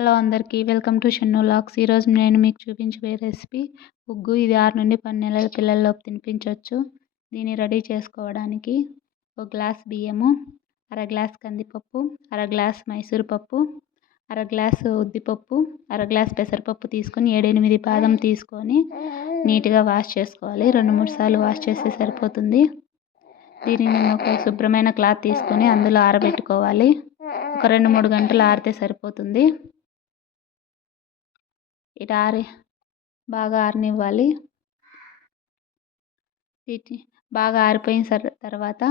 Hello అందరికీ welcome to Shannu lakhs. ఈరోజు నేను మీకు చూపించబోయే రెసిపీ ఉగ్గు. ఇది ఆరు నుండి పన్నెండు నెలల పిల్లల్లోపు తినిపించవచ్చు. దీన్ని రెడీ చేసుకోవడానికి ఒక గ్లాస్ బియ్యము అర గ్లాస్ కందిపప్పు అర గ్లాస్ మైసూర్ పప్పు అర గ్లాసు ఉద్దిపప్పు అర గ్లాస్ పెసరపప్పు తీసుకొని ఏడెనిమిది బాదం తీసుకొని నీట్గా వాష్ చేసుకోవాలి. రెండు మూడు సార్లు వాష్ చేస్తే సరిపోతుంది. దీనిని ఒక శుభ్రమైన క్లాత్ తీసుకొని అందులో ఆరబెట్టుకోవాలి. ఒక రెండు మూడు గంటలు ఆరితే సరిపోతుంది. ఇటు ఆరి బాగా ఆరనివ్వాలి. వీటి బాగా ఆరిపోయిన సర్ తర్వాత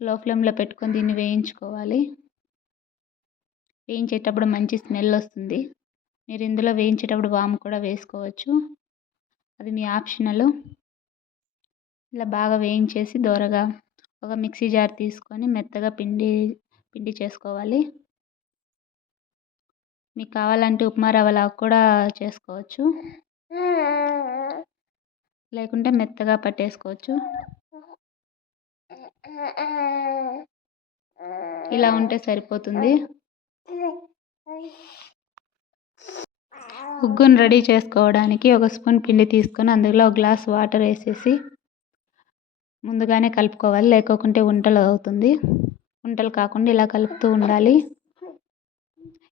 లో ఫ్లేమ్లో పెట్టుకొని దీన్ని వేయించుకోవాలి. వేయించేటప్పుడు మంచి స్మెల్ వస్తుంది. మీరు ఇందులో వేయించేటప్పుడు వాము కూడా వేసుకోవచ్చు. అది మీ ఆప్షనల్. ఇలా బాగా వేయించేసి దోరగా ఒక మిక్సీ జార్ తీసుకొని మెత్తగా పిండి పిండి చేసుకోవాలి. మీకు కావాలంటే ఉప్మా రవ్వలా కూడా చేసుకోవచ్చు. లేకుంటే మెత్తగా పట్టేసుకోవచ్చు. ఇలా ఉంటే సరిపోతుంది. ఉగ్గును రెడీ చేసుకోవడానికి ఒక స్పూన్ పిండి తీసుకొని అందులో ఒక గ్లాస్ వాటర్ వేసేసి ముందుగానే కలుపుకోవాలి. లేకోకుంటే వంటలు అవుతుంది. వంటలు కాకుండా ఇలా కలుపుతూ ఉండాలి.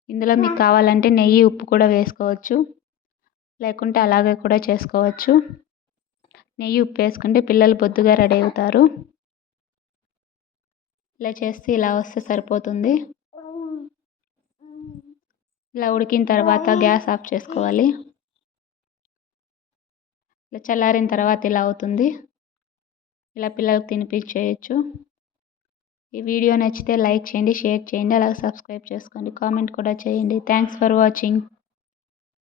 ఇందులో మీకు కావాలంటే నెయ్యి ఉప్పు కూడా వేసుకోవచ్చు. లేకుంటే అలాగే కూడా చేసుకోవచ్చు. నెయ్యి ఉప్పు వేసుకుంటే పిల్లలు బొద్దుగా రెడీ అవుతారు. ఇలా చేస్తే ఇలా వస్తే సరిపోతుంది. ఇలా ఉడికిన తర్వాత గ్యాస్ ఆఫ్ చేసుకోవాలి. ఇలా చల్లారిన తర్వాత ఇలా అవుతుంది. ఇలా పిల్లలకు తినిపించేయచ్చు. ఈ వీడియో నచ్చితే లైక్ చేయండి షేర్ చేయండి అలాగే సబ్స్క్రైబ్ చేసుకోండి. కామెంట్ కూడా చేయండి. Thanks for watching